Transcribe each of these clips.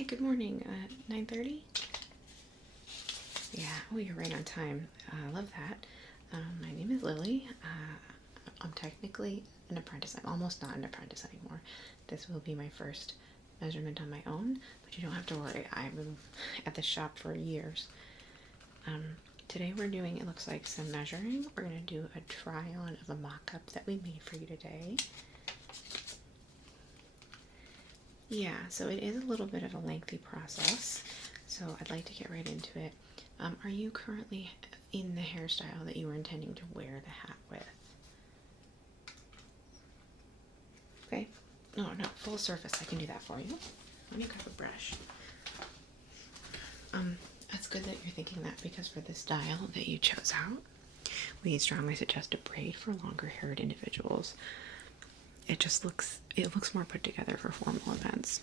Hi, good morning. 9:30? Yeah, oh, you're right on time. I love that. My name is Lily. I'm technically an apprentice. I'm almost not an apprentice anymore. This will be my first measurement on my own, but you don't have to worry. I've been at the shop for years. Today we're doing, it looks like, some measuring. We're going to do a try-on of a mock-up that we made for you today. Yeah, so it is a little bit of a lengthy process, so I'd like to get right into it. Are you currently in the hairstyle that you were intending to wear the hat with? Okay, no, full surface, I can do that for you. Let me grab a brush. That's good that you're thinking that, because for the style that you chose out, we strongly suggest a braid for longer haired individuals. It looks more put together for formal events.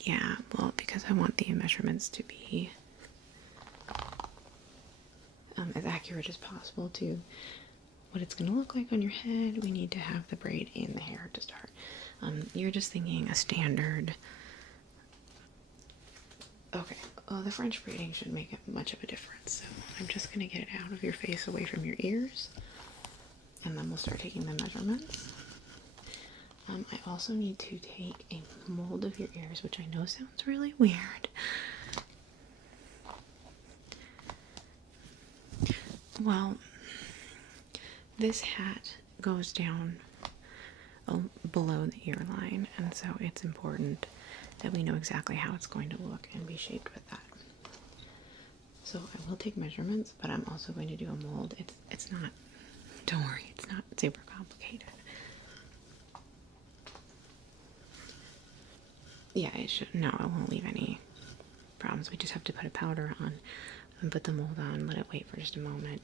Yeah, well, because I want the measurements to be as accurate as possible to what it's going to look like on your head, we need to have the braid in the hair to start. You're just thinking a standard. Okay, well, the French braiding shouldn't make much of a difference, so I'm just going to get it out of your face, away from your ears, and then we'll start taking the measurements. I also need to take a mold of your ears, which I know sounds really weird. Well, this hat goes down below the ear line, and so it's important that we know exactly how it's going to look and be shaped with that. So I will take measurements, but I'm also going to do a mold. It's not, don't worry, it's not super complicated. Yeah, it won't leave any problems. We just have to put a powder on and put the mold on, let it wait for just a moment,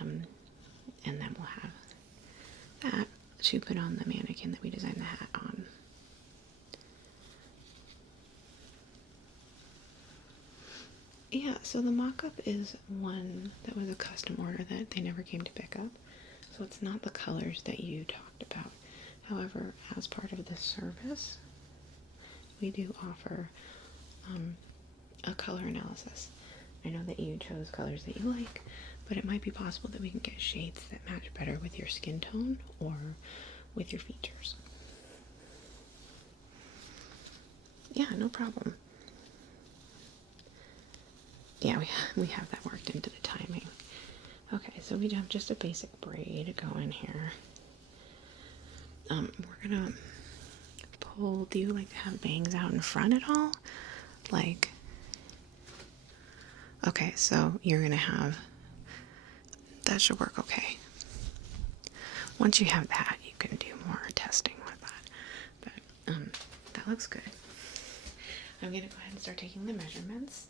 and then we'll have that to put on the mannequin that we designed the hat on. Yeah, so the mock-up is one that was a custom order that they never came to pick up, so it's not the colors that you talked about. However, as part of this service, we do offer a color analysis. I know that you chose colors that you like, but it might be possible that we can get shades that match better with your skin tone or with your features. Yeah, no problem. Yeah, we have that worked into the timing. Okay, so we have just a basic braid going here. We're gonna pull. Do you like to have bangs out in front at all? Like, okay, so you're gonna have, that should work okay. Once you have that, you can do more testing with that. But that looks good. I'm gonna go ahead and start taking the measurements.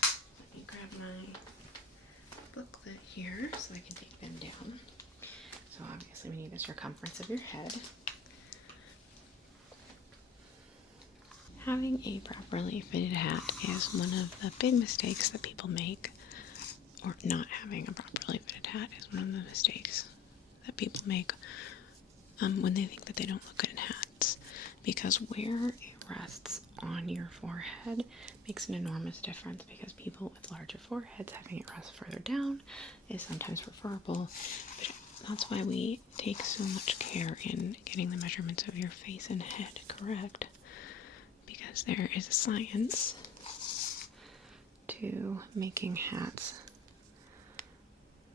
Let me grab my booklet here so I can take them down. So obviously we need the circumference of your head. Having a properly fitted hat is one of the big mistakes that people make, or not having a properly fitted hat is one of the mistakes that people make when they think that they don't look good in hats, because where it rests on your forehead makes an enormous difference, because people with larger foreheads, having it rest further down is sometimes preferable, but that's why we take so much care in getting the measurements of your face and head correct, because there is a science to making hats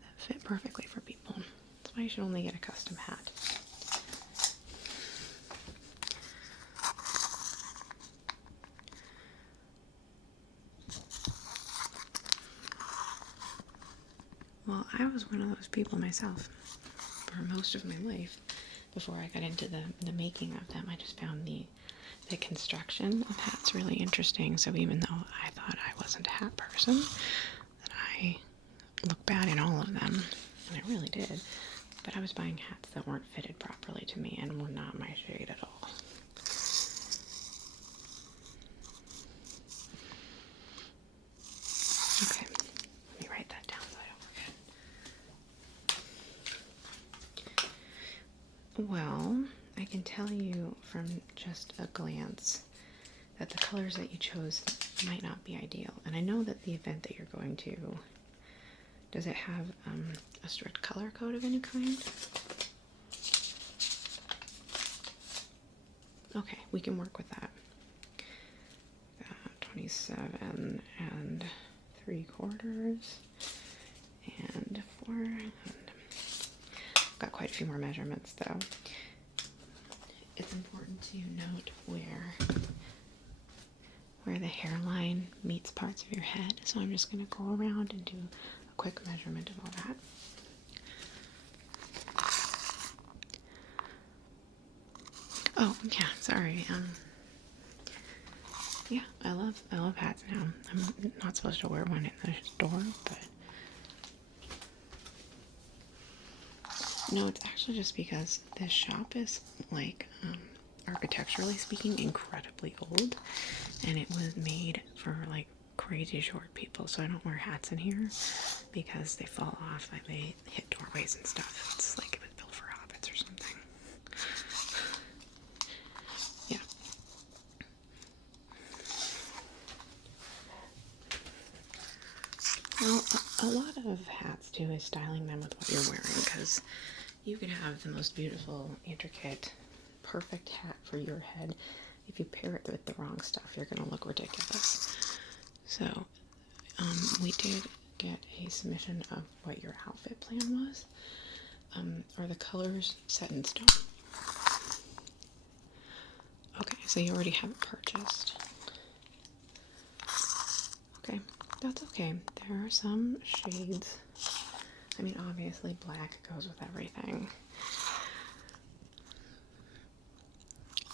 that fit perfectly for people. That's why you should only get a custom hat. Well, I was one of those people myself for most of my life. Before I got into the making of them, I just found the construction of hats really interesting. So even though I thought I wasn't a hat person, that I looked bad in all of them, and I really did. But I was buying hats that weren't fitted properly to me and were not my shade at all. Okay, let me write that down so I don't forget. Well, I can tell you from just a glance that the colors that you chose might not be ideal. And I know that the event that you're going to, does it have a strict color code of any kind? Okay, we can work with that. 27 and 3/4 and 4. I've got quite a few more measurements though. It's important to note where the hairline meets parts of your head. So I'm just going to go around and do a quick measurement of all that. Oh, yeah, sorry. Yeah, I love hats now. I'm not supposed to wear one in the store, but no, it's actually just because this shop is like, architecturally speaking, incredibly old, and it was made for like crazy short people. So I don't wear hats in here because they fall off and they hit doorways and stuff. It's like it was built for hobbits or something. Yeah. Well, a lot of hats too is styling them with what you're wearing, because you can have the most beautiful, intricate, perfect hat for your head. If you pair it with the wrong stuff, you're going to look ridiculous. So, we did get a submission of what your outfit plan was. Are the colors set in stone? Okay, so you already have it purchased. Okay, that's okay. There are some shades. I mean, obviously black goes with everything.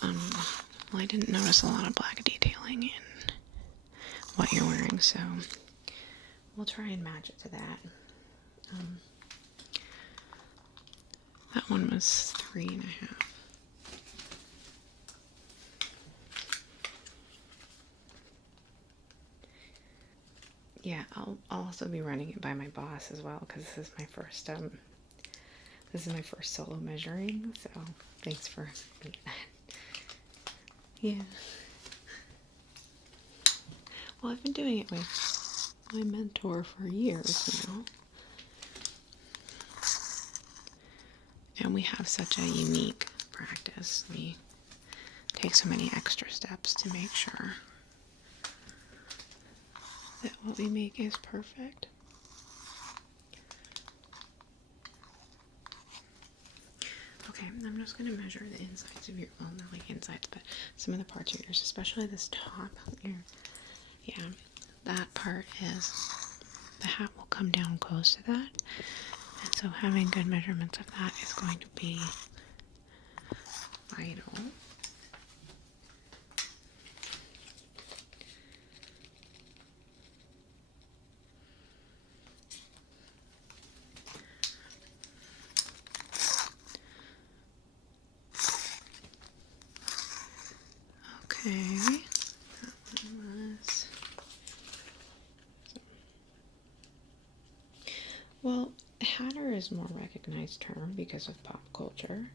Well, I didn't notice a lot of black detailing in what you're wearing, so we'll try and match it to that. That one was 3.5. Yeah, I'll also be running it by my boss as well, because this is my first solo measuring, so thanks for doing that. Yeah. Well, I've been doing it with my mentor for years now. And we have such a unique practice. We take so many extra steps to make sure that what we make is perfect. Okay, I'm just going to measure the insides of your, well, not like insides, but some of the parts of yours, especially this top here. Yeah, that part is, the hat will come down close to that. And so having good measurements of that is going to be vital. Okay, that one was, well, hatter is a more recognized term because of pop culture,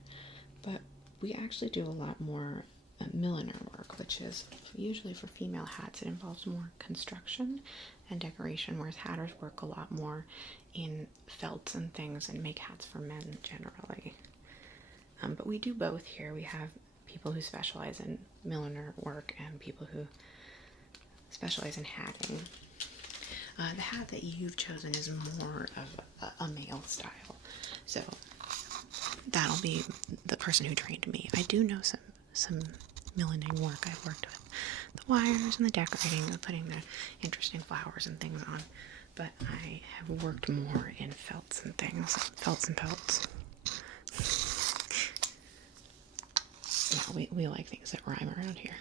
but we actually do a lot more milliner work, which is usually for female hats. It involves more construction and decoration, whereas hatters work a lot more in felts and things and make hats for men generally. But we do both here. We have people who specialize in milliner work and people who specialize in hatting. The hat that you've chosen is more of a male style, so that'll be the person who trained me. I do know some millining work. I've worked with the wires and the decorating of putting the interesting flowers and things on, but I have worked more in felts and things, felts and pelts. Yeah, we like things that rhyme around here.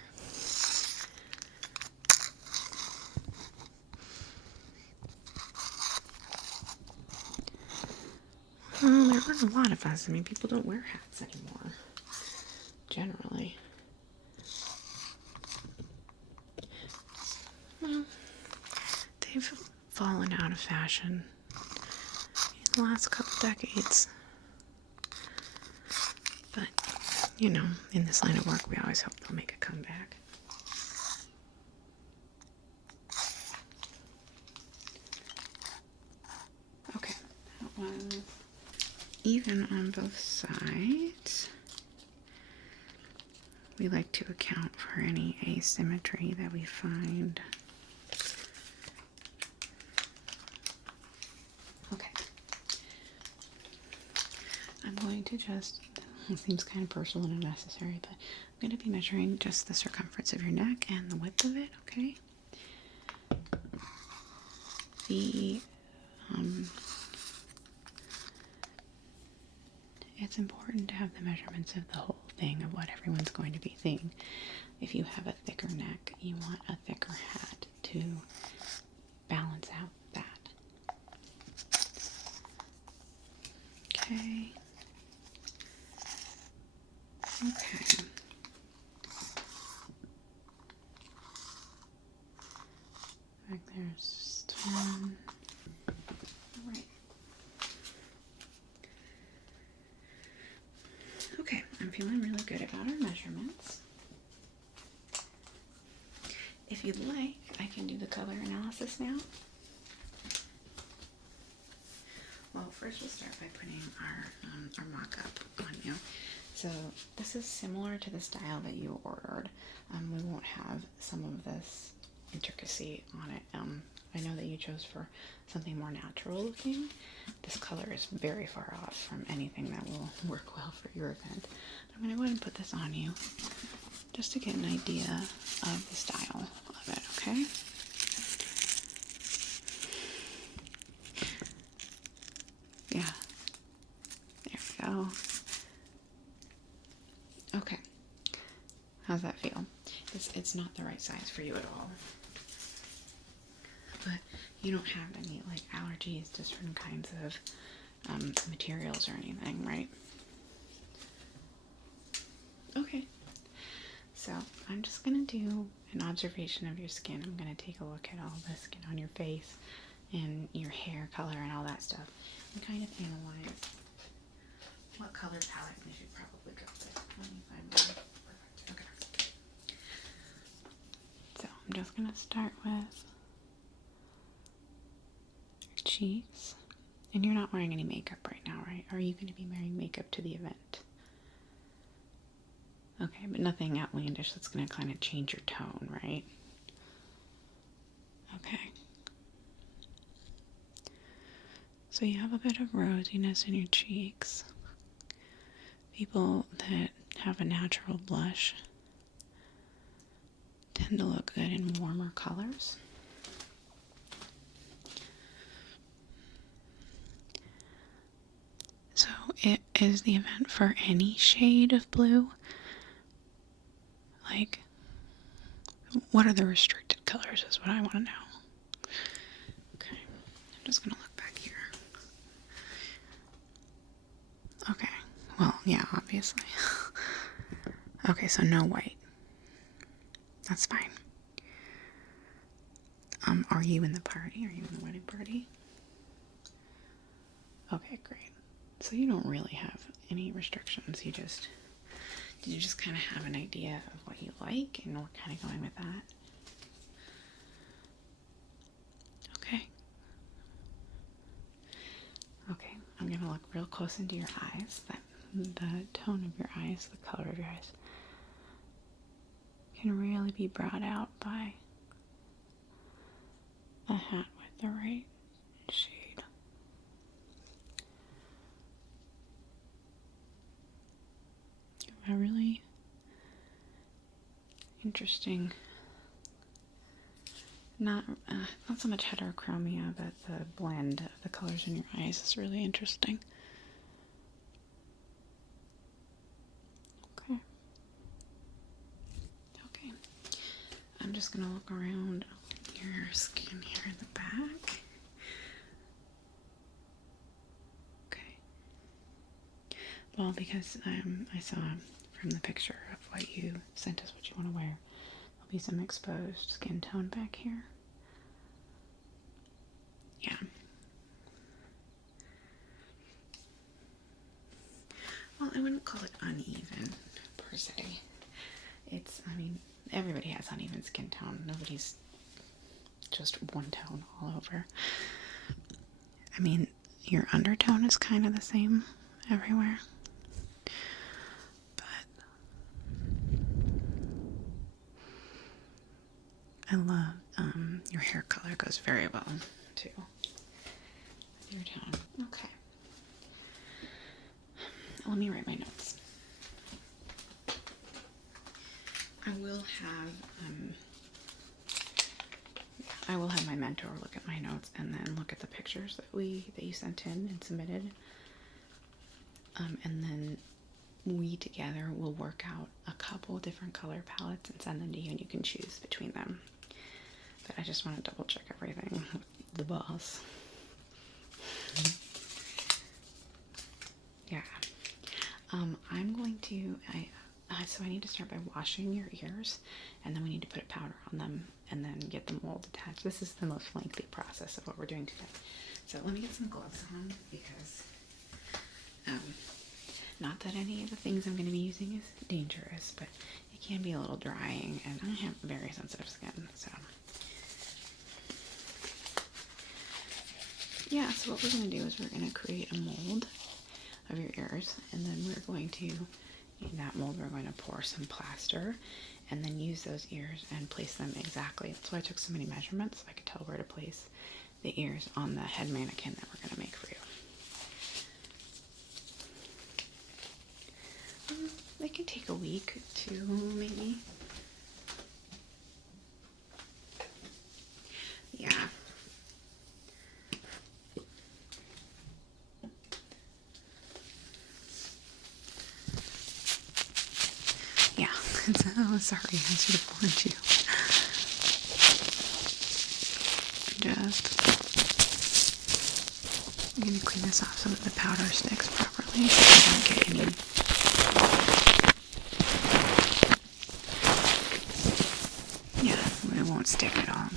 Well, there aren't a lot of us. I mean, people don't wear hats anymore, generally. Well, they've fallen out of fashion in the last couple decades. But you know, in this line of work, we always hope they'll make a comeback. Okay, that was even on both sides. We like to account for any asymmetry that we find. Okay. I'm going to just, it seems kind of personal and unnecessary, but I'm going to be measuring just the circumference of your neck and the width of it, okay? It's important to have the measurements of the whole thing of what everyone's going to be seeing. If you have a thicker neck, you want a thicker hat to balance out that. Okay. Okay. Back there's just one. All right. Okay, I'm feeling really good about our measurements. If you'd like, I can do the color analysis now. Well, first we'll start by putting our mock-up on you. So this is similar to the style that you ordered. We won't have some of this intricacy on it. I know that you chose for something more natural looking. This color is very far off from anything that will work well for your event. I'm going to go ahead and put this on you just to get an idea of the style of it, okay? Yeah. There we go. Okay. How's that feel? It's not the right size for you at all. But you don't have any like allergies to certain kinds of materials or anything, right? Okay. So I'm just gonna do an observation of your skin. I'm gonna take a look at all the skin on your face and your hair color and all that stuff and kind of analyze what color palette we should probably go with. Let me find one. Perfect. Okay. So I'm just gonna start with cheeks. And you're not wearing any makeup right now, right? Or are you going to be wearing makeup to the event? Okay, but nothing outlandish that's going to kind of change your tone, right? Okay. So you have a bit of rosiness in your cheeks. People that have a natural blush tend to look good in warmer colors. So is the event for any shade of blue? Like, what are the restricted colors is what I want to know. Okay, I'm just going to look back here. Okay, well, yeah, obviously. Okay, so no white. That's fine. Are you in the party? Are you in the wedding party? Okay, great. So you don't really have any restrictions. Did you just kind of have an idea of what you like and we're kind of going with that? Okay. Okay, I'm going to look real close into your eyes. The tone of your eyes, the color of your eyes can really be brought out by a hat with the right shade. A really interesting, not so much heterochromia, but the blend of the colors in your eyes is really interesting. Okay. I'm just gonna look around your skin here in the back. Okay. Well, because I saw from the picture of what you sent us what you want to wear, there'll be some exposed skin tone back here. Yeah. well, I wouldn't call it uneven per se. It's, I mean, everybody has uneven skin tone. Nobody's just one tone all over. I mean, your undertone is kind of the same everywhere. But I love your hair color goes very well too. Your tone. Okay. Let me write my notes. I will have my mentor look at my notes and then look at the pictures that you sent in and submitted. And then we together will work out a couple different color palettes and send them to you, and you can choose between them. But I just want to double check everything with the boss. Yeah. I'm going to, so I need to start by washing your ears, and then we need to put a powder on them and then get the mold attached. This is the most lengthy process of what we're doing today. So let me get some gloves on, because not that any of the things I'm going to be using is dangerous, but it can be a little drying, and I have very sensitive skin, so. Yeah, so what we're going to do is we're going to create a mold of your ears, and then we're going to, in that mold, we're going to pour some plaster, and then use those ears and place them exactly. That's why I took so many measurements, so I could tell where to place the ears on the head mannequin that we're going to make for you. It could take a week, 2 maybe. Yeah. Yeah. Oh, sorry, I should have warned you. I'm going to clean this off so that the powder sticks properly, so I don't get any. Yeah, it won't stick at all.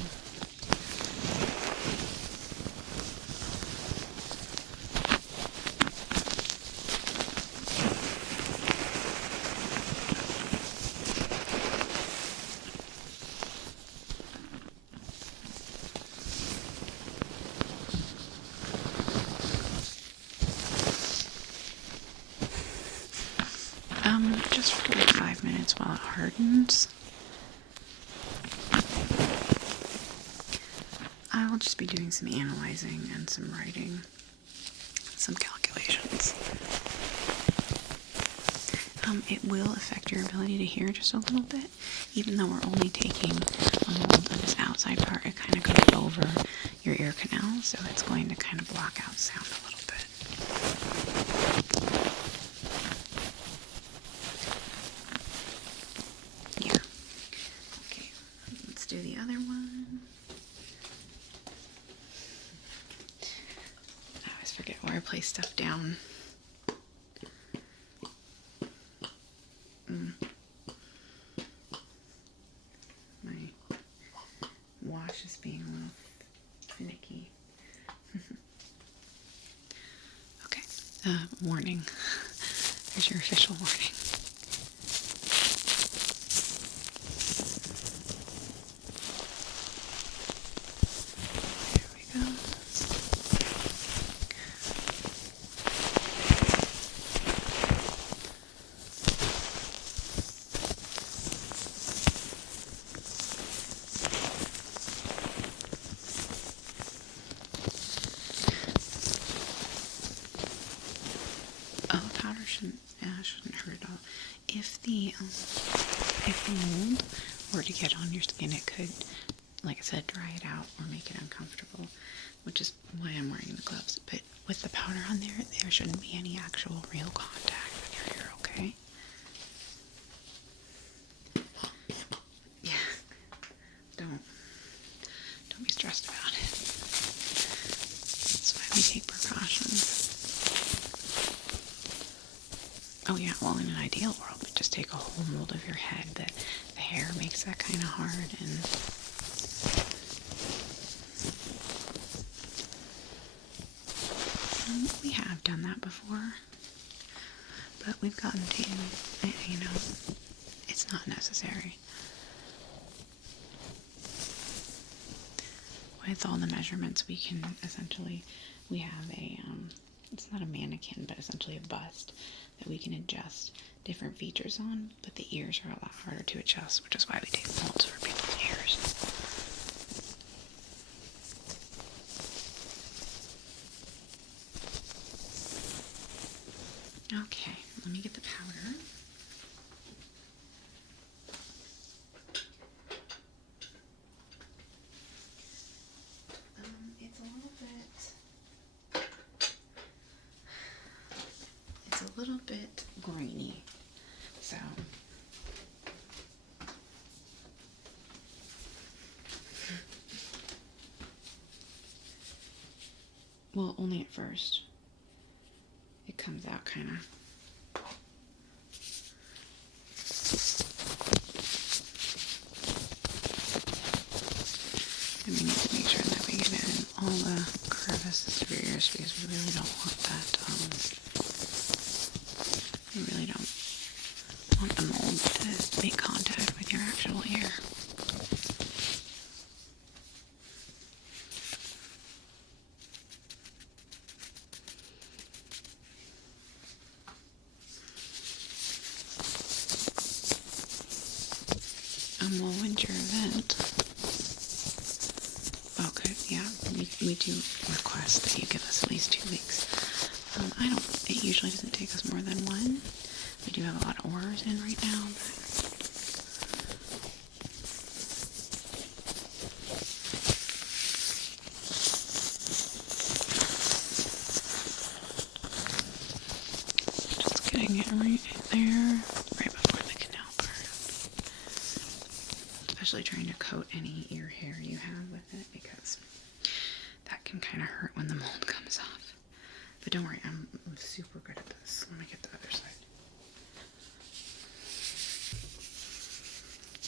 Just for like 5 minutes while it hardens. I will just be doing some analyzing and some writing, some calculations. It will affect your ability to hear just a little bit, even though we're only taking a mold of this outside part. It kind of goes over your ear canal, so it's going to kind of block out sound a little bit. Yeah. Okay, let's do the other one. I always forget where I place stuff down. My wash is being a little finicky. Okay, warning. There's your official warning. There we go. Oh, powder shouldn't hurt at all. If the mold were to get on your skin, it could, like I said, dry it out or make it uncomfortable, which is why I'm wearing the gloves. But with the powder on there shouldn't be any actual real contact with your hair, okay? Yeah. Don't be stressed about it. That's why we take precautions. Oh yeah, well, in an ideal world, we just take a whole mold of your head. That the hair makes that kind of hard, and we have done that before. but we've gotten to, you know, it's not necessary. With all the measurements, we can essentially, we have a, it's not a mannequin, but essentially a bust that we can adjust different features on, but the ears are a lot harder to adjust, which is why we take molds for people's ears. Okay, let me get the powder. It's a little bit grainy, so well, only at first. It comes out kind of. And we need to make sure that we get it in all the crevices of your ears because we really don't want that. We really don't want the mold to make contact with your actual ear. Well, when's your event? Okay, yeah, we do request that you give us at least 2 weeks. It usually doesn't take us more than 1. We do have a lot of orders in right now, but just getting it right there, right before the canal part. Especially trying to coat any ear hair you have with it because that can kind of hurt when the mold comes off. But don't worry, I'm super good at this. Let me get the other side.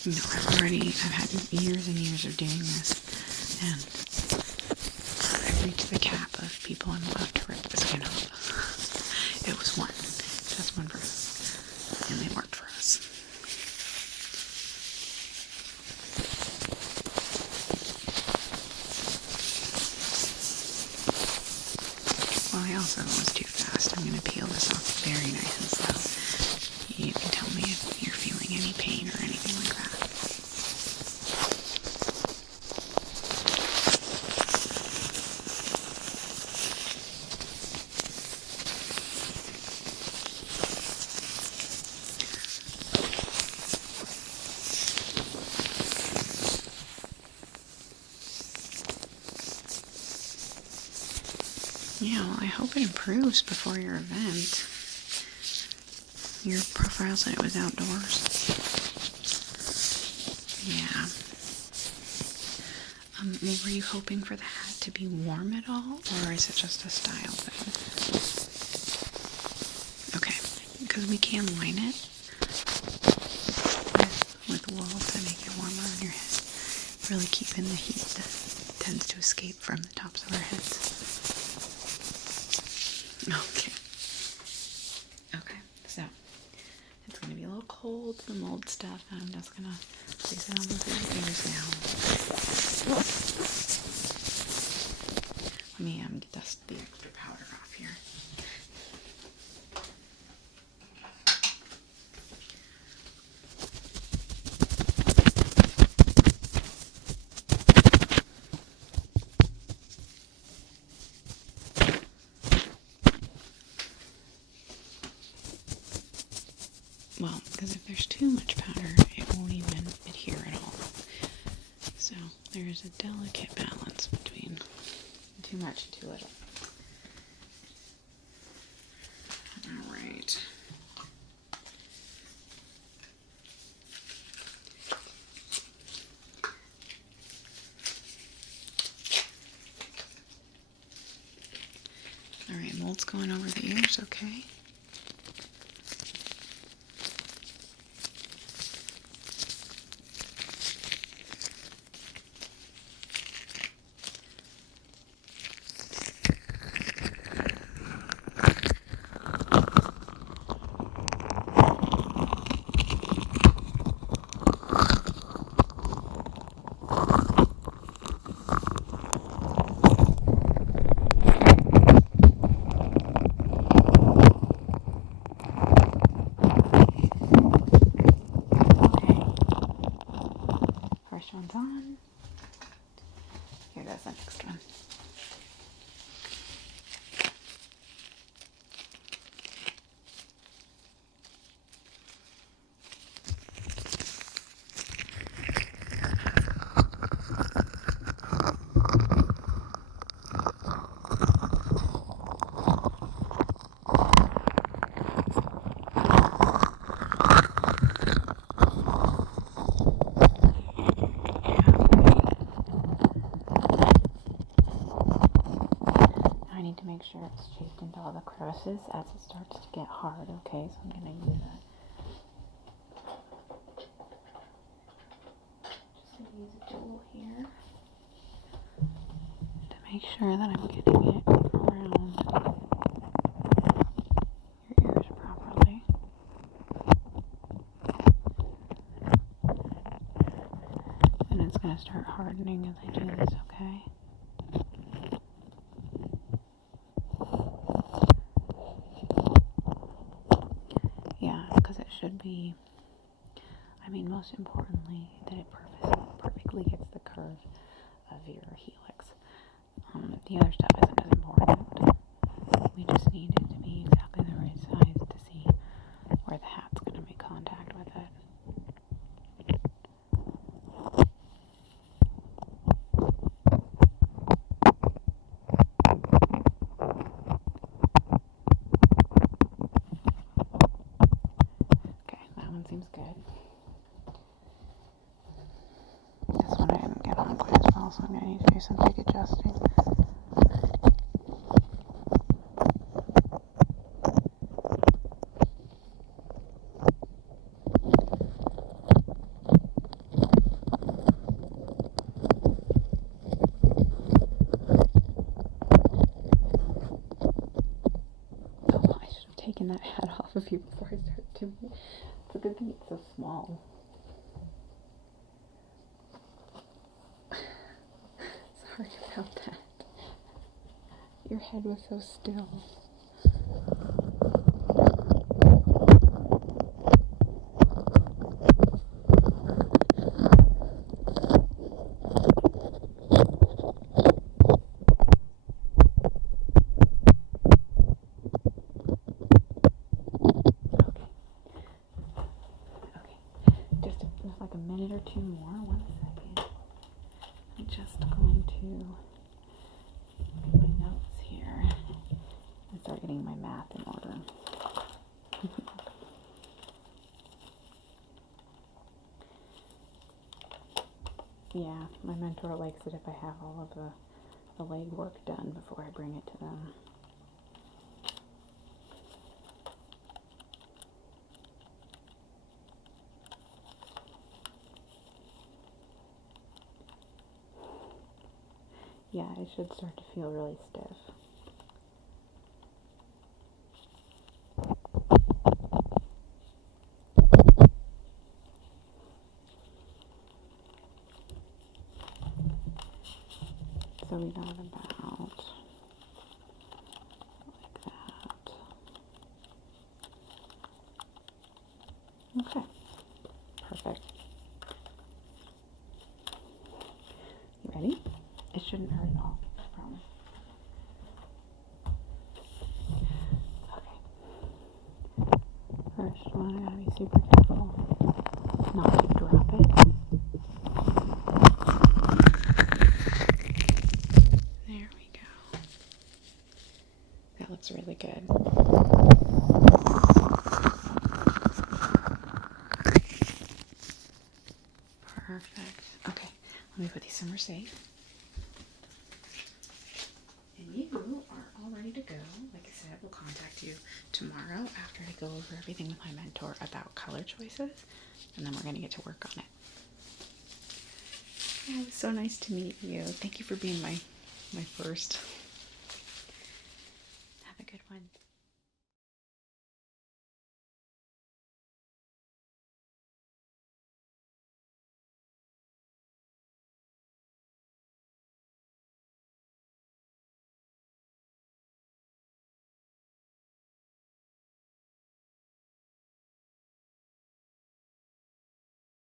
You know, I've had years and years of doing this, and I've reached the cap of people I'm allowed to rip the skin off. It was one, just one person, and they worked for us. Well, I also was too fast. I'm going to peel this off very nice and slow. You can tell me if you're feeling any pain or anything like that. Yeah, well, I hope it improves before your event. Your profile said it was outdoors. Yeah. Well, were you hoping for the hat to be warm at all, or is it just a style thing? Okay, because we can line it with wool to make it warmer on your head. Really keep in the heat that tends to escape from the tops of our heads. Okay. Okay, so it's going to be a little cold, the mold stuff, and I'm just going to place it on both of your ears now. Let me dust the extra powder off here. Well, because if there's too much powder, it won't even adhere at all. So there's a delicate balance between too much and too little. Alright. Alright, mold's going over the ears, okay? pushed into all the crevices as it starts to get hard, okay? So I'm going to use that. Just going to use a tool here to make sure that I'm getting it around your ears properly. And it's going to start hardening as I do this, okay? Yeah, because it should be, I mean, most importantly, that it perfectly hits the curve of your helix. The other stuff isn't as important. We just need it to be exactly the right size to see where the hat's going to make contact with it. Okay, that one seems good. This one I didn't get on quite as well, so I'm going to need to do some big adjusting. Oh, I should have taken that hat off of you before I started doing it. It's a good thing it's so small. Sorry about that. Your head was so still. Okay. Just like a minute or two more. 1 second. I'm just going to get my notes here and start getting my math in order. Yeah, my mentor likes it if I have all of the legwork done before I bring it to them. Yeah, it should start to feel really stiff. So we got about like that. Okay, perfect. You ready? It shouldn't hurt at all, I promise. Okay. First one, I gotta be super careful not to drop it. There we go. That looks really good. Perfect. Okay, let me put these somewhere safe. And you are all ready to go. Like I said, we'll contact you tomorrow after I go over everything with my mentor about color choices, and then we're going to get to work on it. Yeah, it was so nice to meet you. Thank you for being my first. Have a good one.